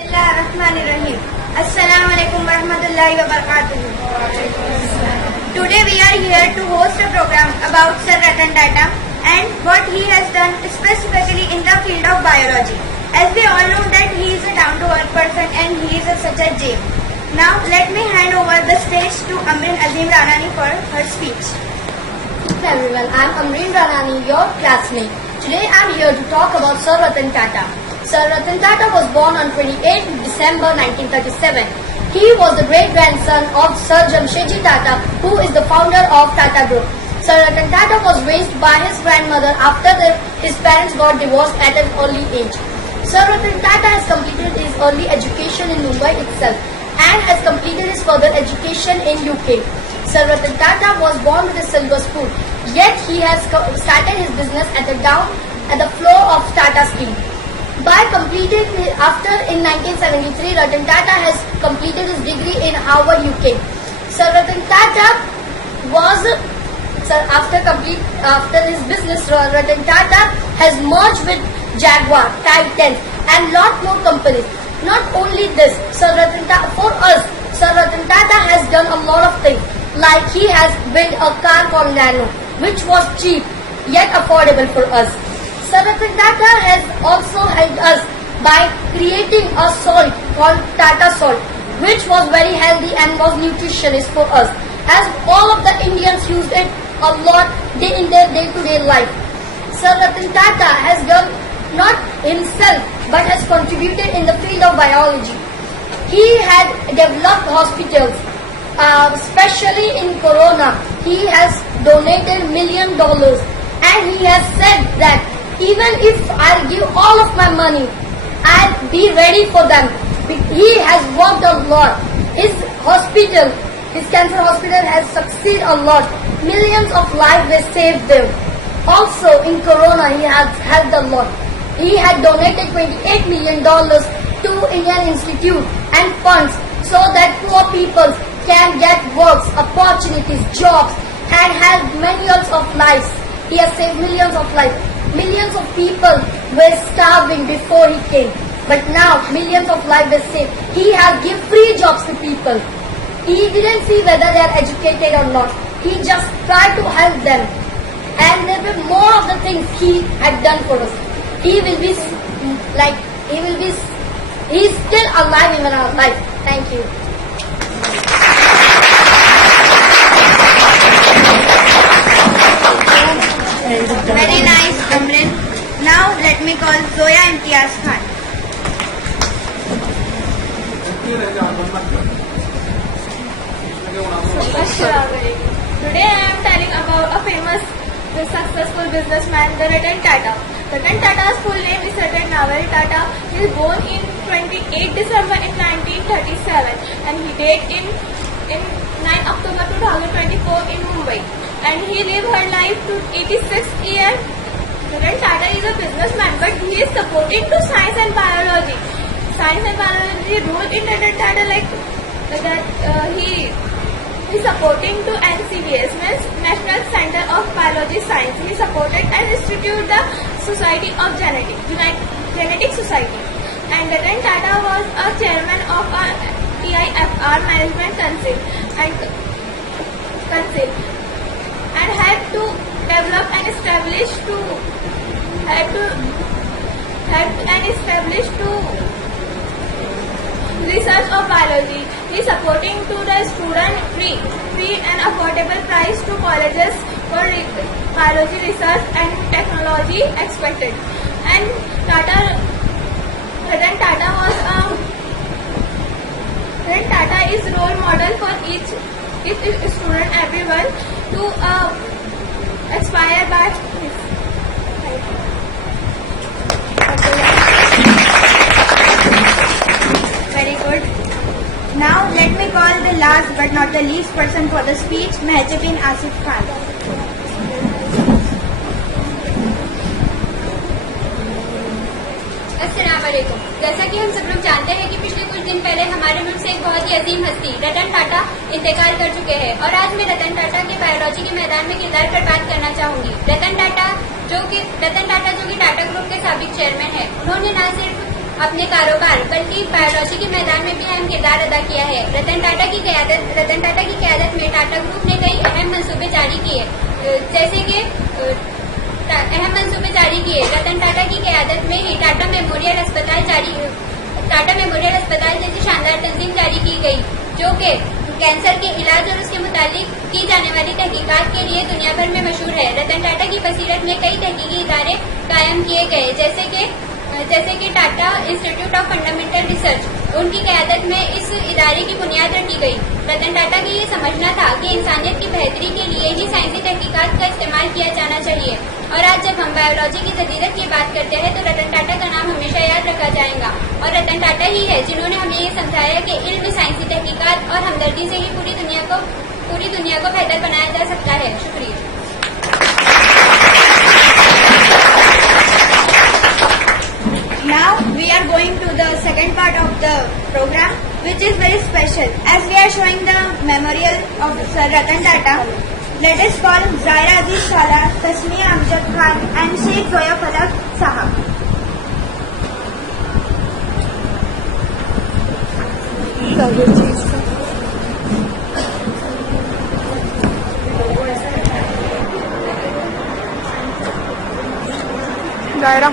Bismillahirrahmanirrahim. Assalamualaikum warahmatullahi wabarakatuh. Today we are here to host a program about Sir Ratan Tata and what he has done specifically in the field of biology. As we all know that he is a down-to-earth person and he is such a gem. Now let me hand over the stage to Amreen Azim Ranani for her speech. Hello everyone, I am Amreen Ranani, your classmate. Today I am here to talk about Sir Ratan Tata. Sir Ratan Tata was born on 28 December 1937. He was the great-grandson of Sir Jamshedji Tata, who is the founder of Tata Group. Sir Ratan Tata was raised by his grandmother after his parents got divorced at an early age. Sir Ratan Tata has completed his early education in Mumbai itself and has completed his further education in UK. Sir Ratan Tata was born with a silver spoon, yet he has started his business at the floor of Tata Steel. In 1973, Ratan Tata has completed his degree in Harvard, UK. Sir Ratan Tata after his business, Ratan Tata has merged with Jaguar, Titan, and lot more companies. Not only this, Sir Ratan Tata has done a lot of things. Like he has built a car called Nano, which was cheap yet affordable for us. Sir Ratan Tata has also helped us by creating a salt called Tata Salt, which was very healthy and was nutritious for us, as all of the Indians used it a lot in their day-to-day life. Sir Ratan Tata has done not himself but has contributed in the field of biology. He had developed hospitals, especially in Corona. He has donated $1 million, and he has said that even if I'll give all of my money, I'll be ready for them. He has worked a lot. His cancer hospital has succeeded a lot. Millions of lives were saved there. Also in Corona, he has helped a lot. He had donated $28 million to Indian Institute and funds so that poor people can get works, opportunities, jobs, and help millions of lives. He has saved millions of lives. Millions of people were starving before he came, but now millions of lives were saved. He has given free jobs to people. He didn't see whether they are educated or not. He just tried to help them, and there were more of the things he had done for us. He is still alive in our life. Thank you. Very nice, Amreen. Now let me call Zoya Imtiaz Khan. Today I am telling about a famous successful businessman, the Ratan Tata. Ratan Tata's full name is Ratan Navari Tata. He was born in 28 December in 1937 and he died in 9 October 2024 in Mumbai. And he lived her life to 86 years. Ratan Tata is a businessman, but he is supporting to science and biology. Science and biology rule in Ratan Tata like that he is supporting to NCBS, means National Center of Biology Science. He supported and instituted the Society of Genetic Society. And Ratan Tata was a chairman of a EIFR Management Council and had to develop and establish research of biology. He is supporting to the student free and affordable price to colleges for biology research and technology expected. And Ratan Tata is role model for each student, everyone to aspire by his life. Very good. Now let me call the last but not the least person for the speech, Mehjabin Asif Khan. अस्सलाम वालेकुम। जैसा कि हम सब लोग जानते हैं कि पिछले कुछ दिन पहले हमारे मुल्क से एक बहुत ही अजीम हस्ती रतन टाटा इंतकाल कर चुके हैं और आज मैं रतन टाटा के बायोलॉजी के मैदान में किरदार पर बात करना चाहूंगी। रतन टाटा जो कि टाटा ग्रुप के साबिक चेयरमैन है, उन्होंने न सिर्फ अपने कारोबार बल्कि बायोलॉजी के मैदान में भी अहम किरदार अदा किया है। रतन टाटा की क़यादत में टाटा ग्रुप ने कई अहम मंसूबे जारी किए, जैसे कि रतन टाटा की क़यादत में ही टाटा मेमोरियल अस्पताल जैसी शानदार तंजीम जारी की गई, जो कि कैंसर के इलाज और उसके मुतालिक की जाने वाली तहकीकात के लिए दुनिया भर में मशहूर है। रतन टाटा की बसीरत में कई तहकीकी इदारे कायम किए गए, जैसे कि Tata institute of fundamental research. उनकी क़यादत में इस इदारे की बुनियाद रखी गई। रतन टाटा का ये समझना था कि इंसानियत की बेहतरी के लिए ही साइंसी तहकीकात का इस्तेमाल किया जाना चाहिए। और आज जब हम बायोलॉजी की जदीदत की बात करते हैं तो रतन टाटा का नाम हमेशा याद रखा जाएगा। और रतन टाटा ही है जिन्होंने हमें ये समझाया कि इल्म, साइंसी तहकीकात और हमदर्दी से ही पूरी दुनिया को बेहतर बनाया जा सकता है। शुक्रिया। Now we are going to the second part of the program, which is very special as we are showing the memorial of Sir Ratan Tata. Let us call Zaira Aziz Shala, Tasmiya Amjad Khan and Sheikh Zoya Falak Sahab. Zaira.